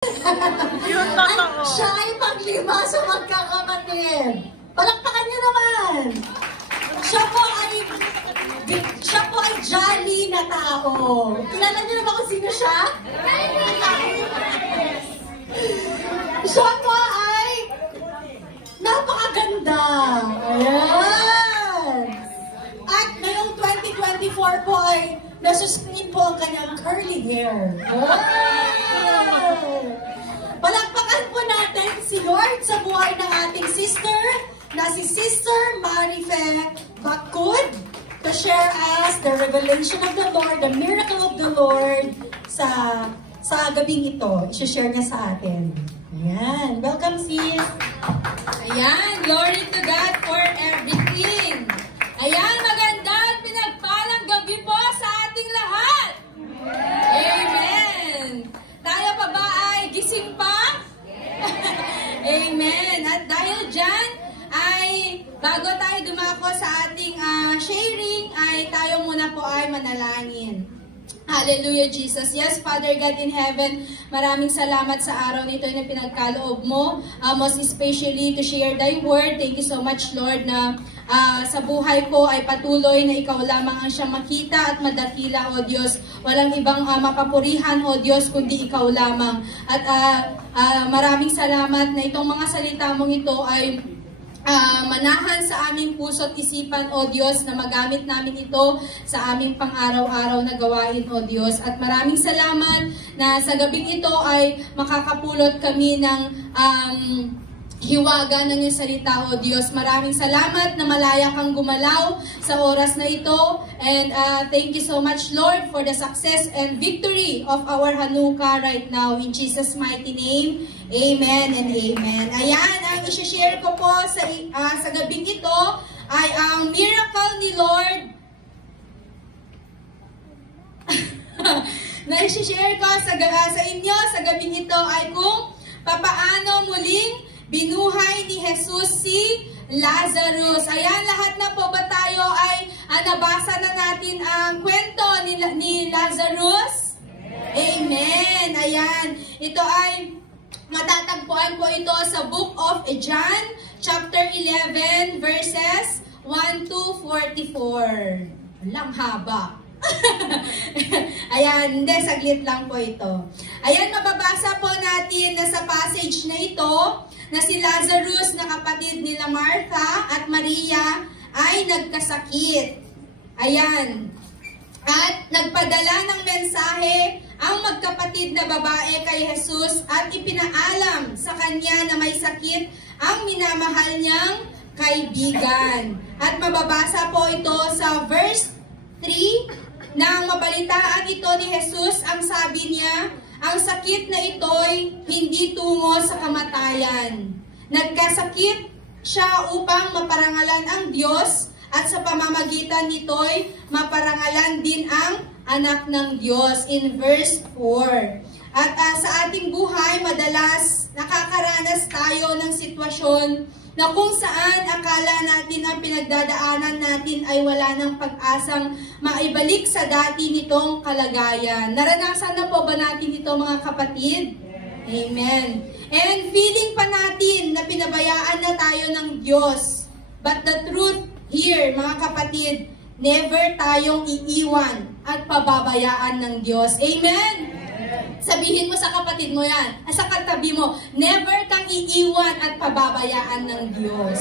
Siya ay panglima sa magkakapatid. Palakpakan niyo naman. Siya po ay jolly na tao. Kilala niyo naman kung sino siya? Siya po ay napakaganda. Ayan. At ngayong 2024 po ay nasuspin po ang kanyang curly hair. Palakpakan po natin si Lord sa buhay ng ating sister na si Sister Marife Bacud to share us the revelation of the Lord, the miracle of the Lord sa gabing ito. I-share niya sa atin. Ayan. Welcome, sis. Ayan. Glory to God for everything. Ayan. Maganda at pinagpalang gabi po sa ating lahat. Amen. Tayo pa ba ay gising pa? Amen. At dahil dyan, ay bago tayo dumako sa ating sharing, ay tayo muna po ay manalangin. Hallelujah, Jesus. Yes, Father God in heaven, maraming salamat sa araw nito na pinagkaloob mo. Most especially to share thy word. Thank you so much, Lord, na sa buhay ko ay patuloy na ikaw lamang ang siyang makita at madakila, O Diyos. Walang ibang mapapurihan, O Diyos, kundi ikaw lamang. At maraming salamat na itong mga salita mong ito ay manahan sa aming puso at isipan, O Diyos, na magamit namin ito sa aming pang-araw-araw na gawain, O Diyos. At maraming salamat na sa gabing ito ay makakapulot kami ng hiwaga ng iyong salita, O Diyos. Maraming salamat na malaya kang gumalaw sa oras na ito. And thank you so much, Lord, for the success and victory of our Hanukkah right now. In Jesus' mighty name, amen and amen. Ayan, ang isi-share ko po sa gabing ito ay ang miracle ni Lord na isi-share ko sa inyo sa gabing ito ay kung papaano muling binuhay ni Jesus si Lazarus. Ayan, lahat na po ba tayo ay nabasa na natin ang kwento ni Lazarus? Amen. Ayan, ito ay matatagpuan po ito sa Book of John, chapter 11, verses 1 to 44. Walang haba. Ayan, hindi, saglit lang po ito. Ayan, mababasa po natin na sa passage na ito, na si Lazarus na kapatid nila Martha at Maria ay nagkasakit. Ayan. At nagpadala ng mensahe ang magkapatid na babae kay Jesus at ipinaalam sa kanya na may sakit ang minamahal niyang kaibigan. At mababasa po ito sa verse 3, nang mabalitaan ito ni Jesus, ang sabi niya, ang sakit na ito'y hindi tungo sa kamatayan. Nagkasakit siya upang maparangalan ang Diyos at sa pamamagitan nito'y maparangalan din ang anak ng Diyos. In verse 4. At sa ating buhay, madalas nakakaranas tayo ng sitwasyon na kung saan akala natin ang pinagdadaanan natin ay wala ng pag-asang maibalik sa dati nitong kalagayan. Naranasan na po ba natin ito, mga kapatid? Amen. And feeling pa natin na pinabayaan na tayo ng Diyos. But the truth here, mga kapatid, never tayong iiwan at pababayaan ng Diyos. Amen? Sabihin mo sa kapatid mo yan, sa katabi mo, never kang iiwan at pababayaan ng Diyos.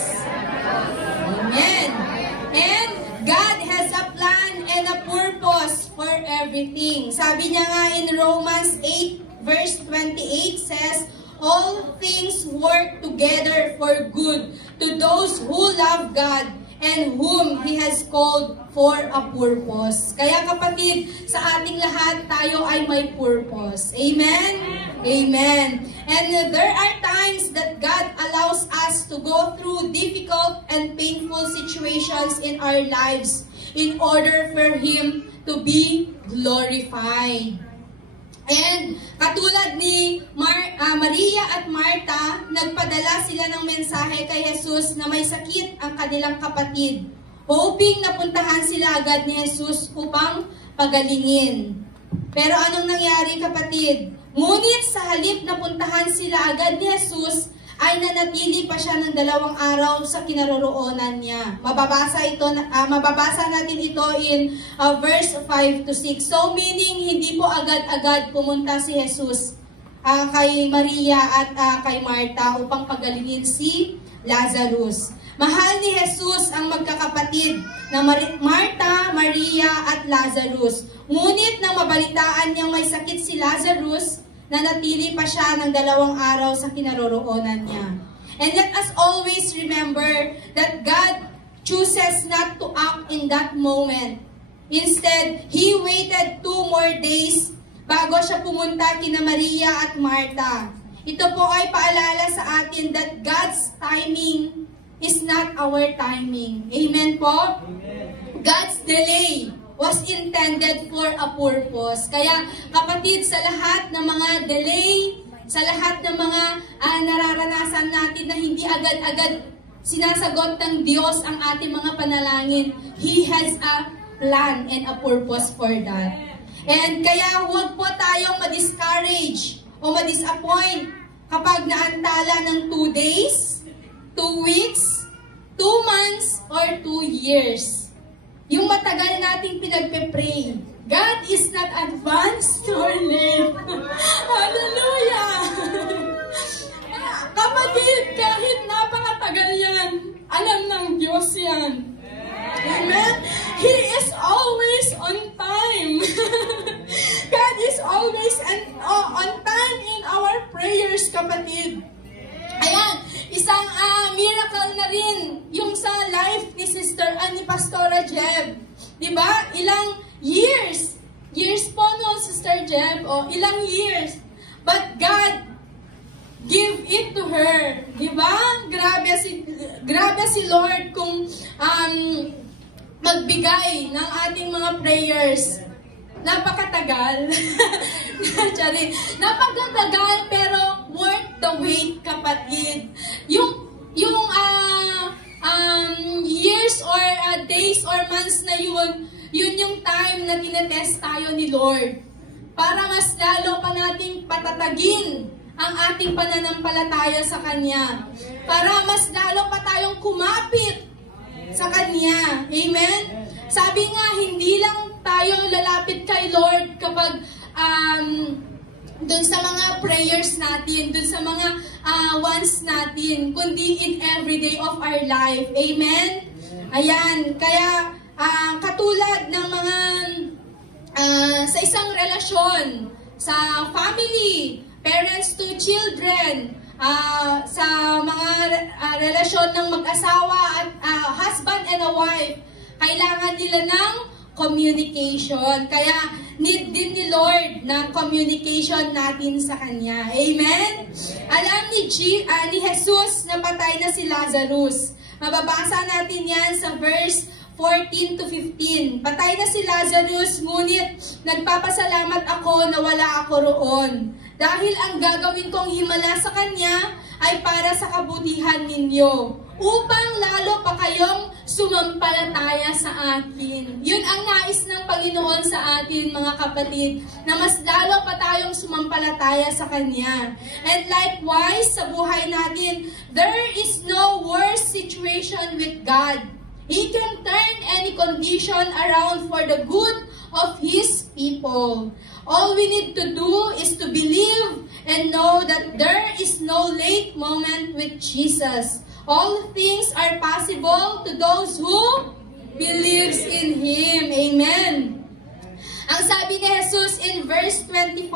Amen. And God has a plan and a purpose for everything. Sabi niya nga in Romans 8 verse 28 says, all things work together for good to those who love God and whom He has called for a purpose. Kaya kapatid, sa ating lahat, tayo ay may purpose. Amen? Amen. And there are times that God allows us to go through difficult and painful situations in our lives in order for Him to be glorified. And katulad ni Maria at Martha, nagpadala sila ng mensahe kay Jesus na may sakit ang kanilang kapatid, hoping na puntahan sila agad ni Jesus upang pagalingin. Pero anong nangyari, kapatid? Ngunit sa halip na puntahan sila agad ni Jesus, ay nanatili pa siya ng 2 araw sa kinaroroonan niya. Mababasa natin ito in verse 5 to 6. So meaning, hindi po agad-agad pumunta si Jesus kay Maria at kay Marta upang pagalingin si Lazarus. Mahal ni Jesus ang magkakapatid na Marta, Maria at Lazarus. Ngunit nang mabalitaan niyang may sakit si Lazarus, nanatili pa siya ng 2 araw sa kinaroroonan niya. And let us always remember that God chooses not to act in that moment. Instead, He waited 2 more days bago siya pumunta kina Maria at Marta. Ito po ay paalala sa atin that God's timing is not our timing. Amen po? Amen. God's delay was intended for a purpose. Kaya kapatid, sa lahat ng mga delay, sa lahat ng mga nararanasan natin na hindi agad-agad sinasagot ng Diyos ang ating mga panalangin, He has a plan and a purpose for that. And kaya huwag po tayong ma-discourage o ma-disappoint kapag naantala ng 2 days, 2 weeks, 2 months, or 2 years. Yung matagal nating pinagpe-pray. God is not advanced or late. Hallelujah! Kapatid, kahit napakatagal yan, alam ng Diyos yan. Amen? He is always on time. God is always on time in our prayers, kapatid. Ayan, isang miracle na rin yung sa life ni ni Pastora Jeb. Diba? Ilang years. Years po no, Sister Jeb. O, ilang years. But God give it to her. Diba? Grabe si Lord kung magbigay ng ating mga prayers. Napakatagal. Napakatagal pero worth the wait, kapatid. Yung years or days or months na yun yung time na tinetest tayo ni Lord. Para mas lalo pa nating patatagin ang ating pananampalataya sa Kanya. Para mas lalo pa tayong kumapit sa Kanya. Amen? Sabi nga, hindi lang tayo lalapit kay Lord kapag dun sa mga prayers natin, dun sa mga wants natin, kundi in every day of our life. Amen? Ayan, kaya katulad ng mga sa isang relasyon, sa family, parents to children, sa mga relasyon ng mag-asawa at husband and a wife, kailangan nila ng communication. Kaya need din ni Lord ng communication natin sa Kanya. Amen? Alam ni Jesus na patay na si Lazarus. Mababasa natin yan sa verse 14 to 15. Patay na si Lazarus, ngunit nagpapasalamat ako na wala ako roon. Dahil ang gagawin kong himala sa Kanya ay para sa kabutihan ninyo, upang lalo pa kayong sumampalataya sa akin. Yun ang nais ng Panginoon sa atin, mga kapatid, na mas lalo pa tayong sumampalataya sa Kanya. And likewise, sa buhay natin, there is no worse situation with God. He can turn any condition around for the good of His people. All we need to do is to believe and know that there is no late moment with Jesus. All things are possible to those who believes in Him. Amen. Ang sabi ni Jesus in verse 25,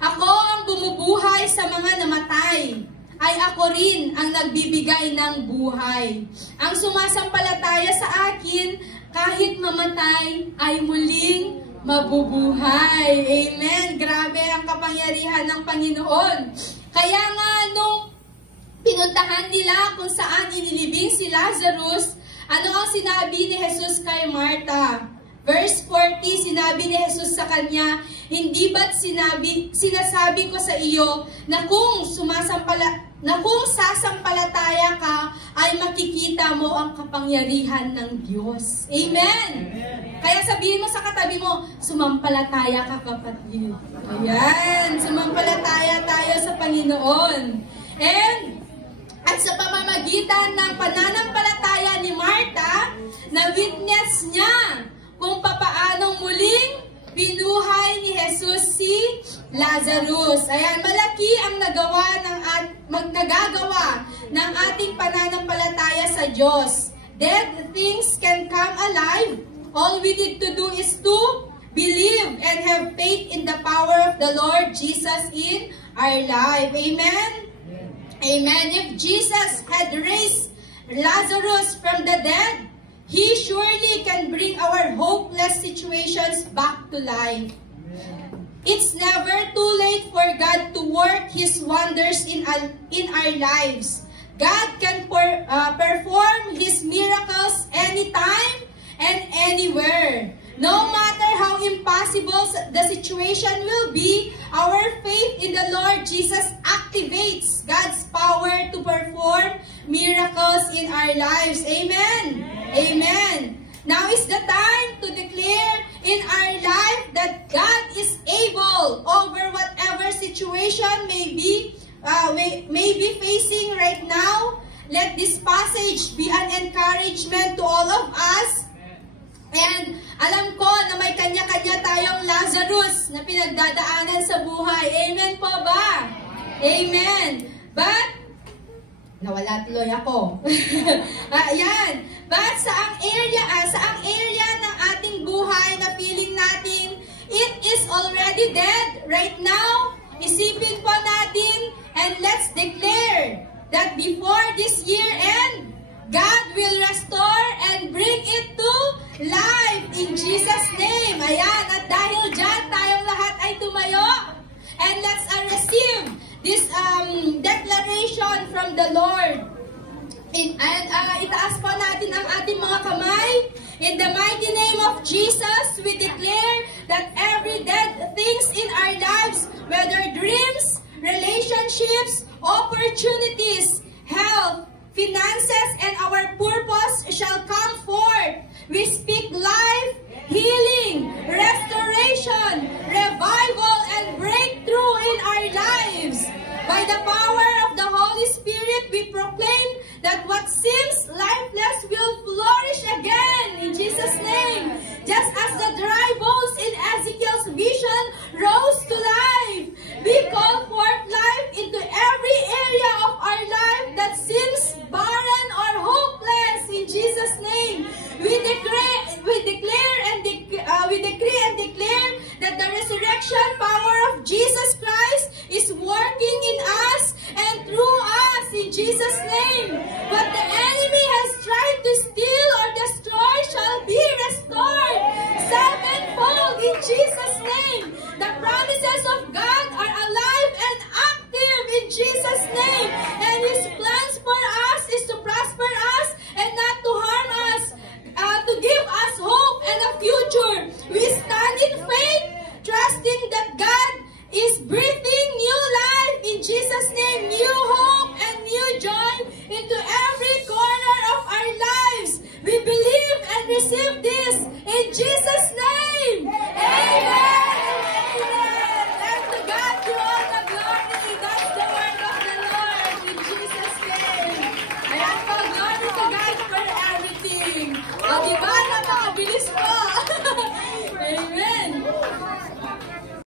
ako ang bumubuhay sa mga namatay, ay ako rin ang nagbibigay ng buhay. Ang sumasampalataya sa akin, kahit mamatay, ay muling mabubuhay. Amen. Grabe ang kapangyarihan ng Panginoon. Kaya nga nung pinuntahan nila kung saan inilibing si Lazarus, ano ang sinabi ni Jesus kay Marta? Verse 40, sinabi ni Jesus sa kanya, hindi ba't sinasabi ko sa iyo na kung sasampalataya ka, ay makikita mo ang kapangyarihan ng Diyos. Amen! Kaya sabihin mo sa katabi mo, sumampalataya ka, kapatid. Ayan, sumampalataya tayo sa Panginoon. At sa pamamagitan ng pananampalataya ni Martha, na-witness niya kung papaanong muling binuhay ni Jesus si Lazarus. Ayan, malaki ang nagagawa ng ating pananampalataya sa Diyos. Dead things can come alive. All we need to do is to believe and have faith in the power of the Lord Jesus in our life. Amen? Amen. If Jesus had raised Lazarus from the dead, He surely can bring our hopeless situations back to life. It's never too late for God to work His wonders in our lives. God can perform His miracles anytime and anywhere. No matter how impossible the situation will be, our faith in the Lord Jesus activates God's power to perform miracles in our lives. Amen. Amen. Now is the time to declare in our life that God is able over whatever situation may be facing right now. Let this passage be an encouragement to all of us. And alam ko na may kanya-kanya tayong Lazarus na pinagdadaanan sa buhay. Amen po ba? Amen. But nawala tuloy ako. Ayan. But saang area ng ating buhay na feeling natin, it is already dead right now, isipin po natin and let's declare that before this year end, God will restore and bring it to life in Jesus' name. Ayan. At dahil dyan, tayong lahat ay tumayo. And let's receive this declaration from the Lord. Itaas po natin ang ating mga kamay. In the mighty name of Jesus, we declare that every dead things in our lives, whether dreams, relationships, opportunities, health, finances, and our purpose shall come forth. We speak life, healing, restoration, revival, and breakthrough in our lives. By the power of the Holy Spirit, we proclaim that what seems lifeless will flourish again. In Jesus' name.